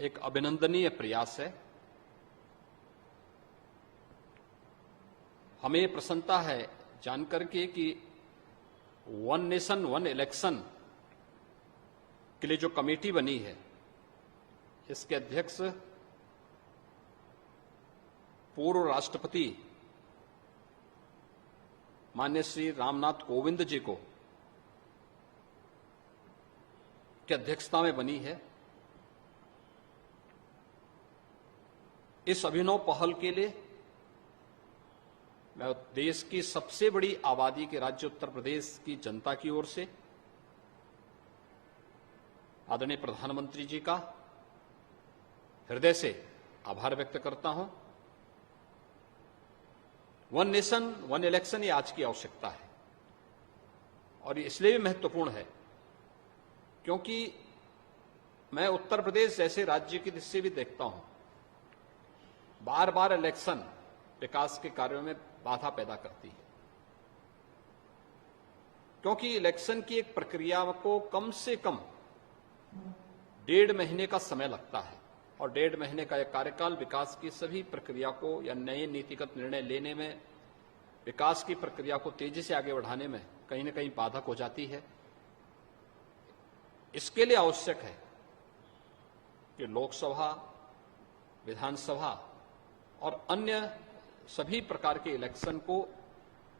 एक अभिनंदनीय प्रयास है। हमें प्रसन्नता है जानकर के कि वन नेशन वन इलेक्शन के लिए जो कमेटी बनी है, इसके अध्यक्ष पूर्व राष्ट्रपति माननीय श्री रामनाथ कोविंद जी को की अध्यक्षता में बनी है। इस अभिनव पहल के लिए मैं देश की सबसे बड़ी आबादी के राज्य उत्तर प्रदेश की जनता की ओर से आदरणीय प्रधानमंत्री जी का हृदय से आभार व्यक्त करता हूं। वन नेशन वन इलेक्शन ये आज की आवश्यकता है और ये इसलिए भी महत्वपूर्ण है क्योंकि मैं उत्तर प्रदेश जैसे राज्य की दृष्टि से भी देखता हूं, बार बार इलेक्शन विकास के कार्यों में बाधा पैदा करती है, क्योंकि इलेक्शन की एक प्रक्रिया को कम से कम 1.5 महीने का समय लगता है और 1.5 महीने का यह कार्यकाल विकास की सभी प्रक्रिया को या नए नीतिगत निर्णय लेने में, विकास की प्रक्रिया को तेजी से आगे बढ़ाने में कहीं न कहीं बाधक हो जाती है। इसके लिए आवश्यक है कि लोकसभा, विधानसभा और अन्य सभी प्रकार के इलेक्शन को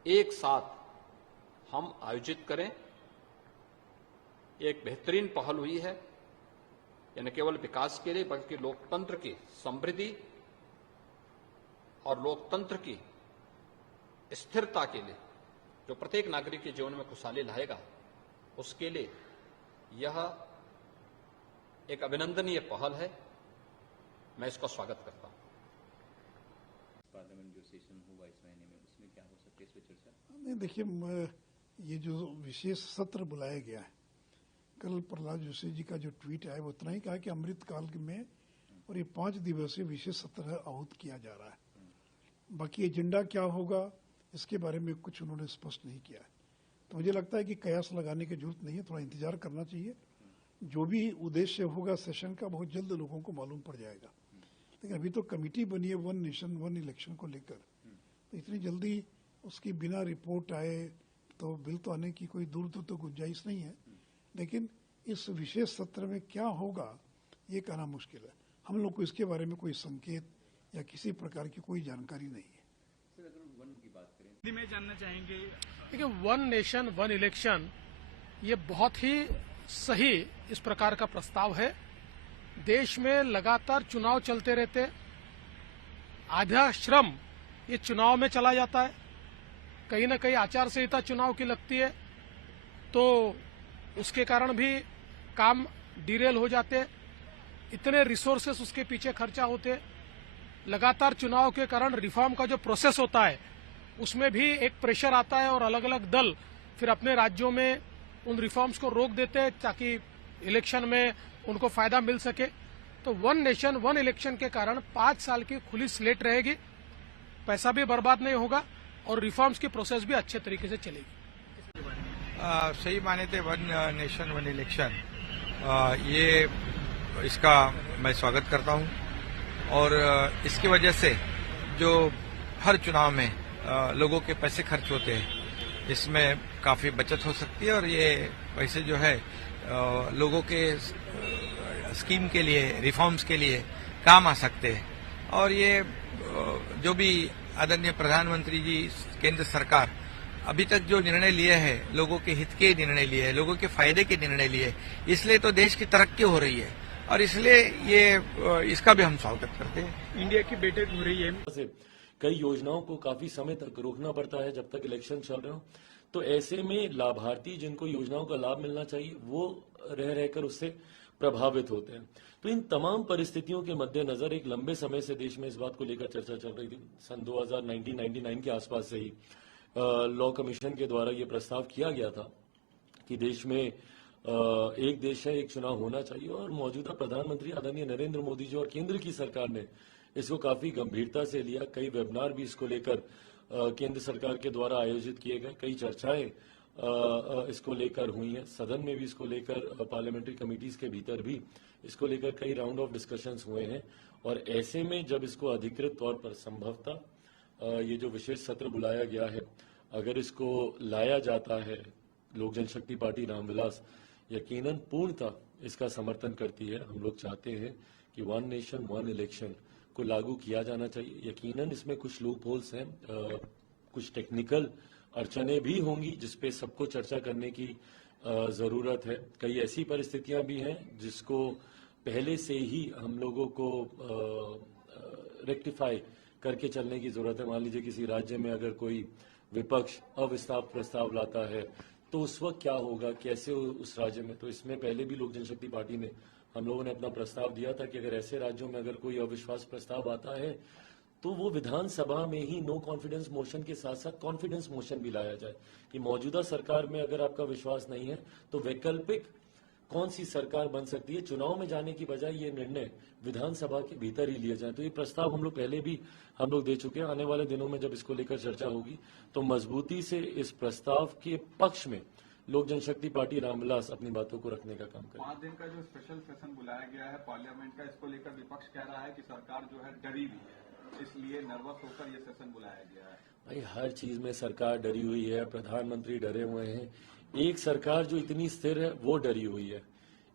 एक साथ हम आयोजित करें। एक बेहतरीन पहल हुई है, यह न केवल विकास के लिए बल्कि लोकतंत्र की समृद्धि और लोकतंत्र की स्थिरता के लिए, जो प्रत्येक नागरिक के जीवन में खुशहाली लाएगा, उसके लिए यह एक अभिनंदनीय पहल है। मैं इसका स्वागत करता हूं। पार्लियामेंट जो सेशन हुआ इस महीने में, उसमें क्या हो सकती है इस पर चर्चा? नहीं, देखिए, ये जो विशेष सत्र बुलाया गया है, कल प्रहलाद जोशी जी का जो ट्वीट आया वो इतना ही कहा कि अमृत काल में और ये 5 दिवसीय विशेष सत्र आहूत किया जा रहा है। बाकी एजेंडा क्या होगा इसके बारे में कुछ उन्होंने स्पष्ट नहीं किया है, तो मुझे लगता है कि कयास लगाने की जरूरत नहीं है, थोड़ा इंतजार करना चाहिए। जो भी उद्देश्य होगा सेशन का बहुत जल्द लोगों को मालूम पड़ जाएगा। लेकिन अभी तो कमेटी बनी है वन नेशन वन इलेक्शन को लेकर, तो इतनी जल्दी उसकी बिना रिपोर्ट आए तो बिल तो आने की कोई दूर दूर तो गुंजाइश नहीं है। लेकिन इस विशेष सत्र में क्या होगा ये कहना मुश्किल है। हम लोग को इसके बारे में कोई संकेत या किसी प्रकार की कोई जानकारी नहीं है। सर, अगर वन की बात करें, हिंदी में जानना चाहेंगे। देखिए, वन नेशन वन इलेक्शन ये बहुत ही सही इस प्रकार का प्रस्ताव है। देश में लगातार चुनाव चलते रहते, आधा श्रम ये चुनाव में चला जाता है, कहीं न कहीं आचार संहिता चुनाव की लगती है तो उसके कारण भी काम डिरेल हो जाते, इतने रिसोर्सेस उसके पीछे खर्चा होते। लगातार चुनाव के कारण रिफॉर्म का जो प्रोसेस होता है उसमें भी एक प्रेशर आता है और अलग अलग दल फिर अपने राज्यों में उन रिफॉर्म्स को रोक देते हैं ताकि इलेक्शन में उनको फायदा मिल सके। तो वन नेशन वन इलेक्शन के कारण 5 साल की खुली स्लेट रहेगी, पैसा भी बर्बाद नहीं होगा और रिफॉर्म्स की प्रोसेस भी अच्छे तरीके से चलेगी। सही माने थे वन नेशन वन इलेक्शन, ये इसका मैं स्वागत करता हूं और इसकी वजह से जो हर चुनाव में लोगों के पैसे खर्च होते हैं इसमें काफी बचत हो सकती है और ये पैसे जो है लोगों के स्कीम के लिए, रिफॉर्म्स के लिए काम आ सकते हैं। और ये जो भी आदरणीय प्रधानमंत्री जी, केंद्र सरकार अभी तक जो निर्णय लिए हैं, लोगों के हित के निर्णय लिए हैं, लोगों के फायदे के निर्णय लिए, इसलिए तो देश की तरक्की हो रही है और इसलिए ये इसका भी हम स्वागत करते हैं। इंडिया की बैठक हो रही है, कई योजनाओं को काफी समय तक रोकना पड़ता है जब तक इलेक्शन चल रहे हो, तो ऐसे में लाभार्थी जिनको योजनाओं का लाभ मिलना चाहिए वो रह रहकर उससे प्रभावित होते हैं। तो इन तमाम परिस्थितियों के मद्देनजर एक लंबे समय से देश में इस बात को लेकर चर्चा चल रही थी। सन 1999 के आसपास से ही लॉ कमीशन के द्वारा ये प्रस्ताव किया गया था कि देश में एक देश है एक चुनाव होना चाहिए और मौजूदा प्रधानमंत्री आदरणीय नरेंद्र मोदी जी और केंद्र की सरकार ने इसको काफी गंभीरता से लिया। कई वेबिनार भी इसको लेकर केंद्र सरकार के द्वारा आयोजित किए गए, कई चर्चाएं इसको लेकर हुई हैं, सदन में भी इसको लेकर पार्लियामेंट्री कमिटीज के भीतर भी इसको लेकर कई राउंड ऑफ डिस्कशंस हुए हैं। और ऐसे में जब इसको अधिकृत तौर पर संभवतः ये जो विशेष सत्र बुलाया गया है, अगर इसको लाया जाता है, लोक जनशक्ति पार्टी रामविलास यकीनन पूर्णतः इसका समर्थन करती है। हम लोग चाहते हैं कि वन नेशन वन इलेक्शन को लागू किया जाना चाहिए। यकीनन इसमें कुछ लूप होल्स हैं, कुछ टेक्निकल अड़चने भी होंगी जिसपे सबको चर्चा करने की जरूरत है। कई ऐसी परिस्थितियां भी हैं जिसको पहले से ही हम लोगों को रेक्टिफाई करके चलने की जरूरत है। मान लीजिए किसी राज्य में अगर कोई विपक्ष अविश्वास प्रस्ताव लाता है तो उस वक्त क्या होगा, कैसे उस राज्य में, तो इसमें पहले भी लोक जनशक्ति पार्टी ने, हम लोगों ने अपना प्रस्ताव दिया था कि अगर ऐसे राज्यों में अगर कोई अविश्वास प्रस्ताव आता है तो वो विधानसभा में ही नो कॉन्फिडेंस मोशन के साथ साथ कॉन्फिडेंस मोशन भी लाया जाए कि मौजूदा सरकार में अगर आपका विश्वास नहीं है तो वैकल्पिक कौन सी सरकार बन सकती है। चुनाव में जाने की बजाय ये निर्णय विधानसभा के भीतर ही लिए जाए। तो ये प्रस्ताव हम लोग पहले भी हम लोग दे चुके हैं। आने वाले दिनों में जब इसको लेकर चर्चा होगी तो मजबूती से इस प्रस्ताव के पक्ष में लोक जनशक्ति पार्टी रामविलास अपनी बातों को रखने का काम करें। 5 दिन का जो स्पेशल सेशन बुलाया गया है पार्लियामेंट का, इसको लेकर विपक्ष कह रहा है कि सरकार जो है डरी हुई है, इसलिए नर्वस होकर ये सेशन बुलाया गया है। भाई हर चीज में सरकार डरी हुई है, प्रधानमंत्री डरे हुए हैं। एक सरकार जो इतनी स्थिर है वो डरी हुई है।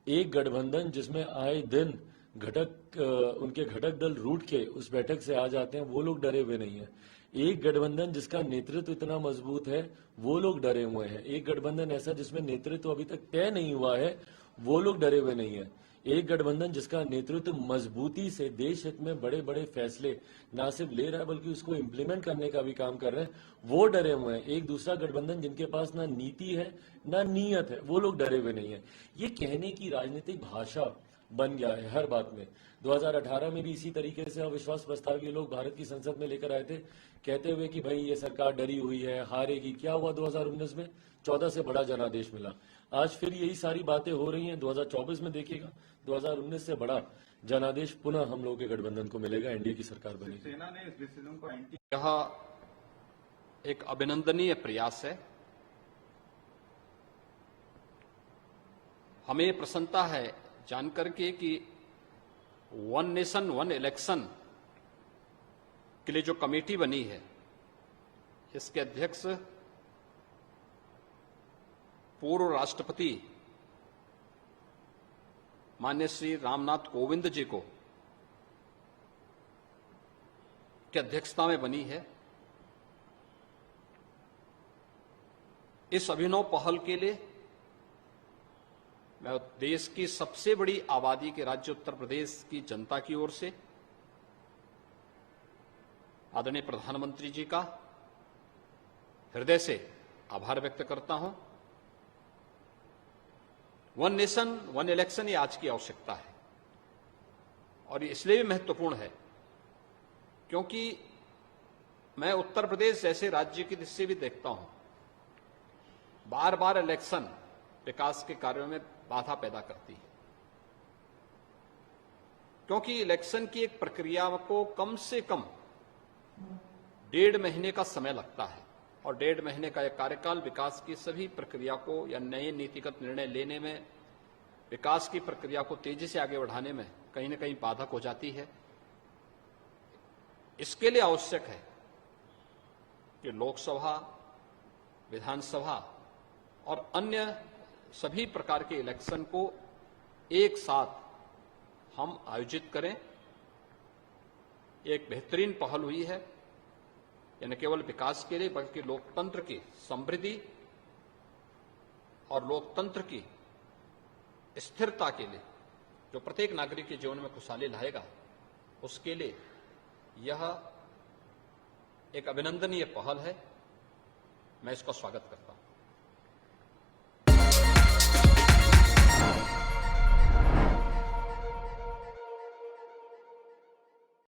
एक गठबंधन जिसमें आए दिन उनके घटक दल रूट के उस बैठक से आ जाते हैं, वो लोग डरे हुए नहीं है। एक गठबंधन जिसका नेतृत्व इतना मजबूत है वो लोग डरे हुए हैं। एक गठबंधन ऐसा जिसमें नेतृत्व अभी तक तय नहीं हुआ है वो लोग डरे हुए नहीं है। एक गठबंधन जिसका नेतृत्व मजबूती से देश हित में बड़े बड़े फैसले ना सिर्फ ले रहा है बल्कि उसको इम्प्लीमेंट करने का भी काम कर रहे हैं, वो डरे हुए हैं। एक दूसरा गठबंधन जिनके पास ना नीति है ना नीयत है, वो लोग डरे हुए नहीं है। ये कहने की राजनीतिक भाषा बन गया है हर बात में। 2018 में भी इसी तरीके से अविश्वास प्रस्ताव ये लोग भारत की संसद में लेकर आए थे, कहते हुए कि भाई ये सरकार डरी हुई है, हारेगी। क्या हुआ 2019 में? 14 से बड़ा जनादेश मिला। आज फिर यही सारी बातें हो रही हैं। 2024 में देखिएगा 2019 से बड़ा जनादेश पुनः हम लोगों के गठबंधन को मिलेगा, एनडीए की सरकार बनेगी। सेना ने इस डिसीजन को एंटी यह एक अभिनंदनीय प्रयास है। हमें प्रसन्नता है जानकर के कि वन नेशन वन इलेक्शन के लिए जो कमेटी बनी है इसके अध्यक्ष पूर्व राष्ट्रपति माननीय श्री रामनाथ कोविंद जी को की अध्यक्षता में बनी है। इस अभिनव पहल के लिए मैं देश की सबसे बड़ी आबादी के राज्य उत्तर प्रदेश की जनता की ओर से आदरणीय प्रधानमंत्री जी का हृदय से आभार व्यक्त करता हूं। वन नेशन वन इलेक्शन ये आज की आवश्यकता है और ये इसलिए भी महत्वपूर्ण है क्योंकि मैं उत्तर प्रदेश जैसे राज्य की दृष्टि से भी देखता हूं, बार बार इलेक्शन विकास के कार्यों में बाधा पैदा करती है, क्योंकि इलेक्शन की एक प्रक्रिया को कम से कम 1.5 महीने का समय लगता है और 1.5 महीने का यह कार्यकाल विकास की सभी प्रक्रिया को या नए नीतिगत निर्णय लेने में, विकास की प्रक्रिया को तेजी से आगे बढ़ाने में कहीं न कहीं बाधक हो जाती है। इसके लिए आवश्यक है कि लोकसभा, विधानसभा और अन्य सभी प्रकार के इलेक्शन को एक साथ हम आयोजित करें। एक बेहतरीन पहल हुई है, यह न केवल विकास के लिए बल्कि लोकतंत्र की समृद्धि और लोकतंत्र की स्थिरता के लिए, जो प्रत्येक नागरिक के जीवन में खुशहाली लाएगा, उसके लिए यह एक अभिनंदनीय पहल है। मैं इसका स्वागत करता हूं।